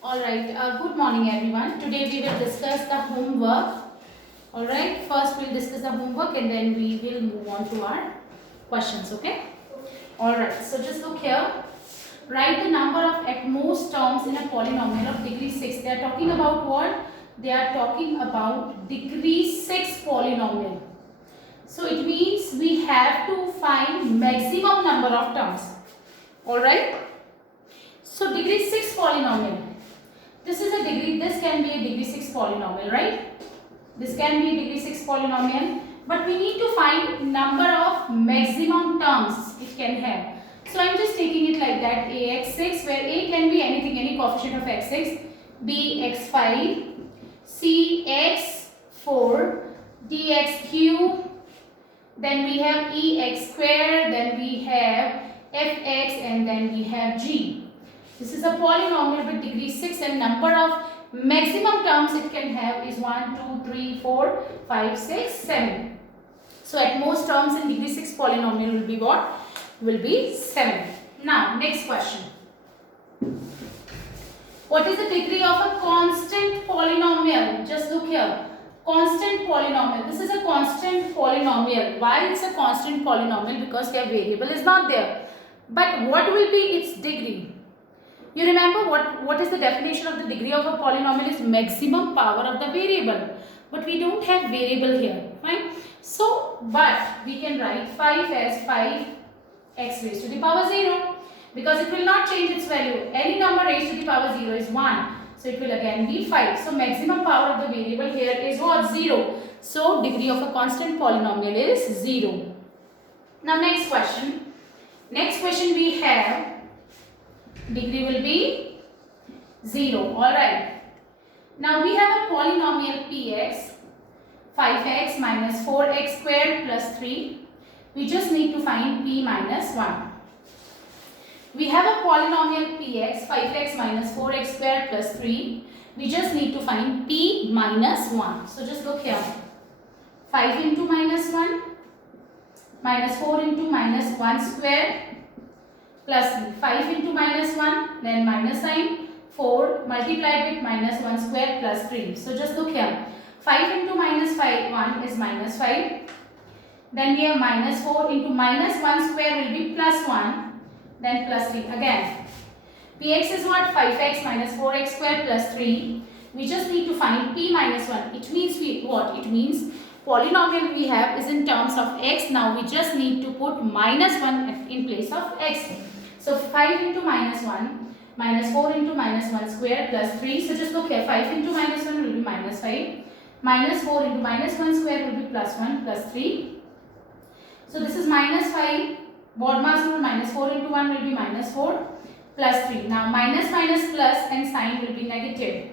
Alright, good morning everyone. Today we will discuss the homework. Alright, first we'll discuss the homework and then we will move on to our questions, okay? Alright, so just look here. Write the number of at most terms in a polynomial of degree 6. They are talking about what? They are talking about degree 6 polynomial. So it means we have to find maximum number of terms. Alright? So degree 6 polynomial. This is a degree, this can be a degree 6 polynomial, right? This can be a degree 6 polynomial, but we need to find number of maximum terms it can have. So I am just taking it like that, ax6, where a can be anything, any coefficient of x6, b x5, c x4, d x cube, then we have ex square, then we have fx, and then we have g. This is a polynomial with degree 6 and number of maximum terms it can have is 1, 2, 3, 4, 5, 6, 7. So at most terms in degree 6 polynomial will be what? Will be 7. Now next question. What is the degree of a constant polynomial? Just look here. Constant polynomial. This is a constant polynomial. Why it's a constant polynomial? Because their variable is not there. But what will be its degree? You remember what is the definition of the degree of a polynomial is maximum power of the variable. But we don't have variable here. Fine. So, but we can write 5 as 5x raised to the power 0. Because it will not change its value. Any number raised to the power 0 is 1. So, it will again be 5. So, maximum power of the variable here is what? 0. So, degree of a constant polynomial is 0. Now, next question. Next question we have degree will be 0. Alright. Now we have a polynomial px, 5x minus 4x squared plus 3. We just need to find p minus 1. We have a polynomial px, 5x minus 4x squared plus 3. We just need to find p minus 1. So just look here. 5 into minus 1 minus 4 into minus 1 squared plus 5 into minus 1, then minus sign, 4 multiplied with minus 1 square plus 3. So just look here. 5 into minus 1 is minus 5. Then we have minus 4 into minus 1 square will be plus 1. Then plus 3 again. Px is what? 5x minus 4x square plus 3. We just need to find p minus 1. It means what? It means polynomial we have is in terms of x. Now we just need to put minus 1 in place of x. So 5 into minus 1 minus 4 into minus 1 square plus 3. So just look here. 5 into minus 1 will be minus 5. Minus 4 into minus 1 square will be plus 1 plus 3. So this is minus 5. BODMAS rule minus 4 into 1 will be minus 4 plus 3. Now minus minus plus and sign will be negative.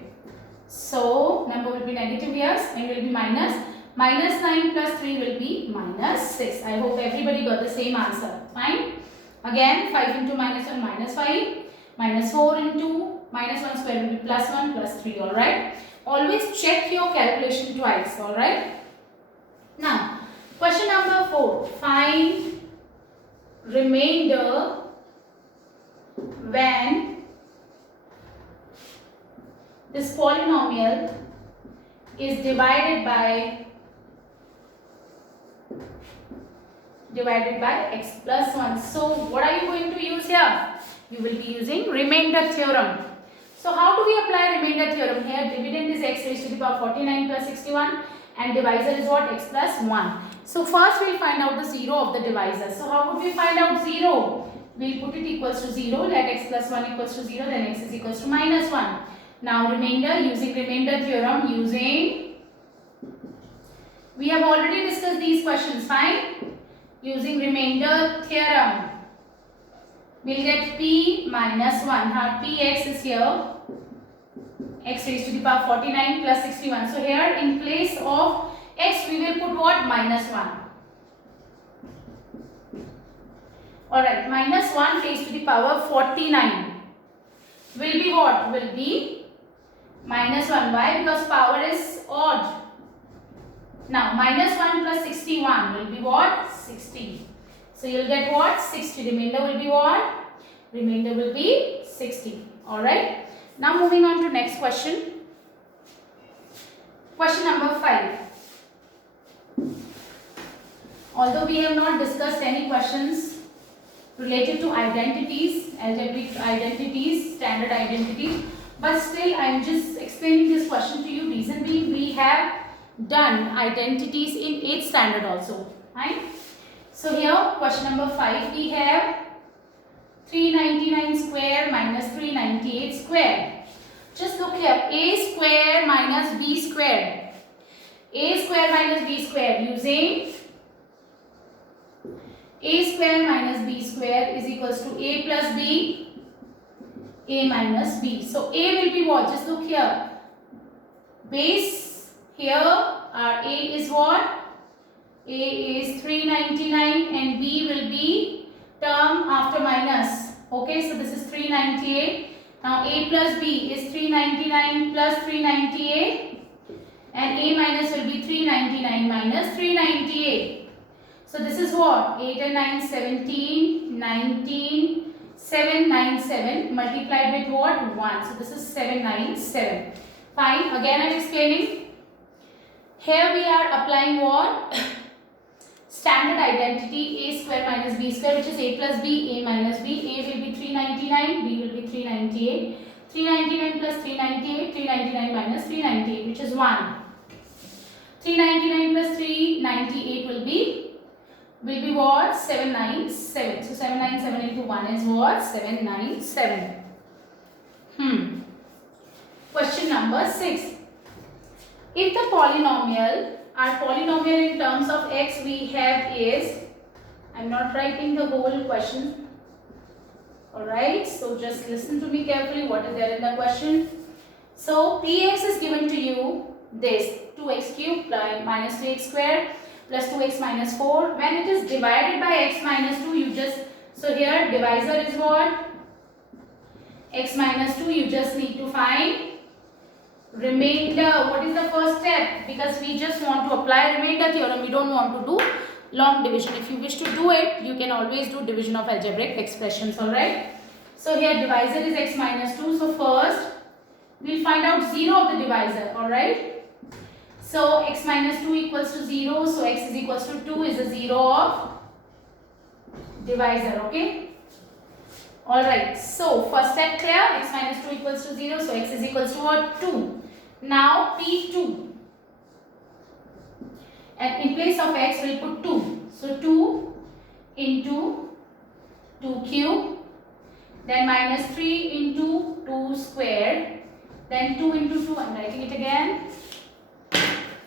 So number will be negative here and will be minus. Minus 9 plus 3 will be minus 6. I hope everybody got the same answer. Fine. Again 5 into minus 1 minus 5. Minus 4 into minus 1 square will be plus 1 plus 3. Alright. Always check your calculation twice. Alright. Now question number 4. Find remainder when this polynomial is divided by x plus 1. So what are you going to use here? You will be using remainder theorem. So how do we apply remainder theorem here? Dividend is x raised to the power 49 plus 61 and divisor is what? X plus 1. So first we will find out the 0 of the divisor. So how would we find out 0? We will put it equals to 0. Let x plus 1 equals to 0, then x is equals to minus 1. Now remainder, using remainder theorem, we have already discussed these questions, fine? Using remainder theorem, we'll get p minus 1. Now px is here, x raised to the power 49 plus 61. So here in place of x we will put what? Minus 1. Alright, minus 1 raised to the power 49 will be what? Will be minus 1. Why? Because power is odd. Now minus 1 plus 61 will be what? 60. So you will get what? 60. Remainder will be what? Remainder will be 60. Alright. Now moving on to next question. Question number 5. Although we have not discussed any questions related to identities, algebraic identities, standard identities, but still I am just explaining this question to you. Reason being, we have done identities in 8th standard also, right? So here question number 5, we have 399 square minus 398 square. Just look here, a square minus b square. A square minus b square, using a square minus b square is equals to a plus b, a minus b. So a will be what? Just look here. Base here, our a is what? A is 399 and b will be term after minus. Okay, so this is 398. Now a plus b is 399 plus 398 and a minus will be 399 minus 398. So this is what? 8 and 9, 17, 19, 797 multiplied with what? 1. So this is 797. Fine. Again I am explaining. Here we are applying what? Standard identity a square minus b square, which is a plus b, a minus b. A will be 399, b will be 398. 399 plus 398, 399 minus 398, which is 1. 399 plus 398 will be what? 797. So 797 into 1 is what? 797. Question number 6. If the polynomial, our polynomial in terms of x we have is, I am not writing the whole question. Alright, so just listen to me carefully what is there in the question. So px is given to you this 2x cubed minus 3x square plus 2x minus 4. When it is divided by x minus 2, you just, so here divisor is what? X minus 2, you just need to find remainder. What is the first step? Because we just want to apply remainder theorem, we don't want to do long division. If you wish to do it, you can always do division of algebraic expressions, alright? So here divisor is x minus 2. So first, we'll find out 0 of the divisor, alright? So x minus 2 equals to 0, so x is equals to 2 is a 0 of divisor, okay? Alright, so first step clear, x minus 2 equals to 0, so x is equals to what? 2. Now P2, and in place of x we'll put 2. So 2 into 2 cube, then minus 3 into 2 squared, then 2 into 2, I'm writing it again.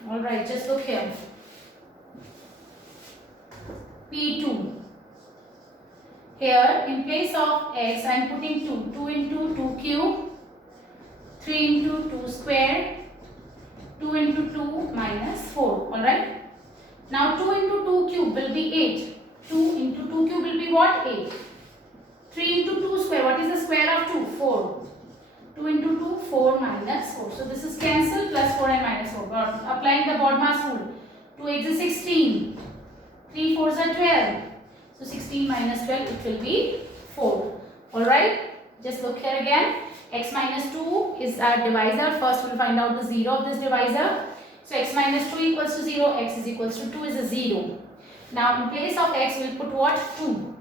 Alright, just look here. P2. Here in place of x I am putting 2. 2 into 2 cube, 3 into 2 squared, 2 into 2 minus 4. Alright. Now 2 into 2 cube will be 8. 2 into 2 cube will be what? 8. 3 into 2 square. What is the square of 2? 4. 2 into 2, 4 minus 4. So this is cancelled, plus 4 and minus 4. Applying the BODMAS rule. 2 8 is 16. 3 4 is 12. So 16 minus 12, it will be 4. Alright. Just look here again. X minus 2 is our divisor. First we will find out the 0 of this divisor. So x minus 2 equals to 0. X is equals to 2 is a 0. Now in place of x we will put what? 2.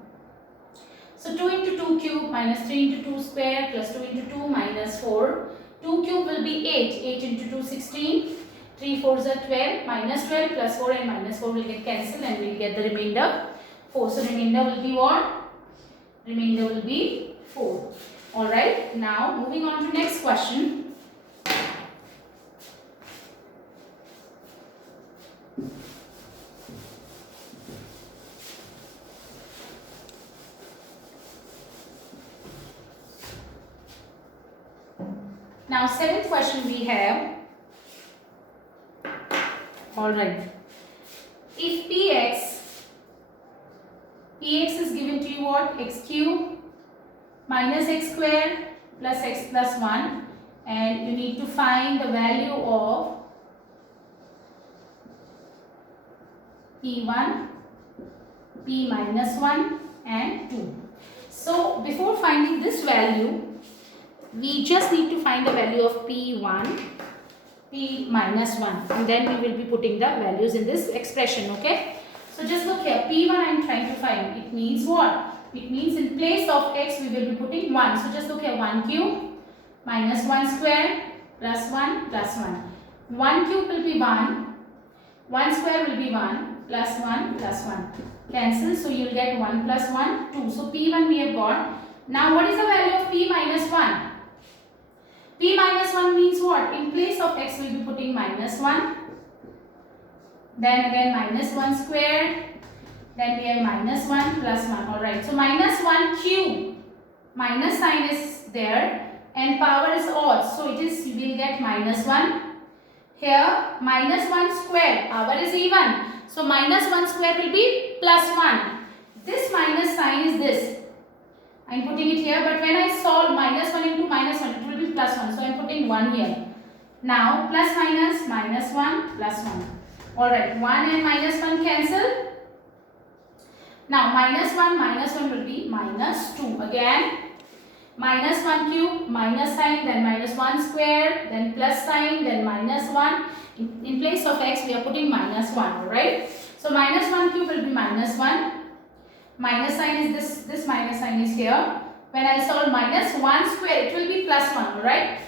So 2 into 2 cube minus 3 into 2 square plus 2 into 2 minus 4. 2 cube will be 8. 8 into 2 16. 3 4s are 12. Minus 12 plus 4 and minus 4 will get cancelled and we will get the remainder 4. So remainder will be what? Remainder will be 4. Alright. Now moving on to next question. Now 7th question we have. Alright. If Px is given to you what? X cube minus x square plus x plus 1, and you need to find the value of P1, P minus 1 and 2. So before finding this value, we just need to find the value of P1, P minus 1, and then we will be putting the values in this expression, okay? So just look here, P1 I am trying to find. It means what? It means in place of x we will be putting 1. So just look here, 1 cube minus 1 square plus 1 plus 1. 1 cube will be 1, 1 square will be 1, plus 1 plus 1. Cancel, so you will get 1 plus 1, 2. So P1 we have got. Now what is the value of P minus 1? P minus 1 means what? In place of x we will be putting minus 1. Then again minus 1 square. Then we have minus 1 plus 1. Alright, so minus 1 cube. Minus sign is there and power is odd. So it is, you will get minus 1. Here minus 1 square, power is even. So minus 1 square will be plus 1. This minus sign is this. I am putting it here, but when I solve minus 1 into minus 1, it will be plus 1. So I am putting 1 here. Now plus minus, minus 1, plus 1. Alright, 1 and minus 1 cancel. Now minus 1 will be minus 2. Again, minus 1 cube, minus sign, then minus 1 square, then plus sign, then minus 1. In place of x, we are putting minus 1. Alright. So minus 1 cube will be minus 1. Minus sign is this minus sign is here. When I solve minus 1 square, it will be plus 1. Alright.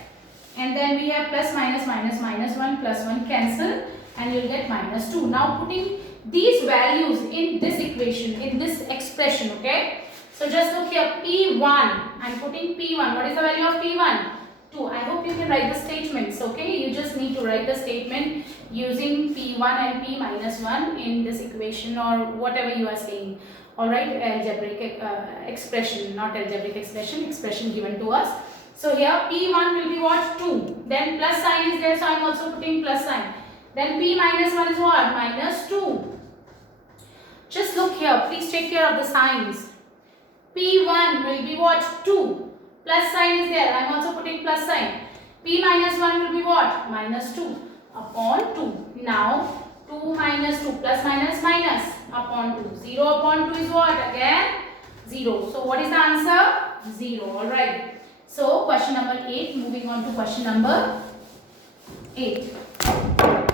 And then we have plus minus minus minus 1 plus 1 cancel. And you will get minus 2. Now putting these values in this equation, in this expression, okay? So just look here, P1, I am putting P1. What is the value of P1? 2. I hope you can write the statements, okay? You just need to write the statement using P1 and P minus 1 in this equation or whatever you are saying. Alright, algebraic expression, not algebraic expression given to us. So here P1 will be what? 2. Then plus sign is there, so I am also putting plus sign. Then P minus 1 is what? Minus 2. Just look here. Please take care of the signs. P1 will be what? 2. Plus sign is there. I am also putting plus sign. P minus 1 will be what? Minus 2 upon 2. Now 2 minus 2 plus minus minus upon 2. 0 upon 2 is what? Again 0. So what is the answer? 0. Alright. So question number 8. Moving on to question number 8.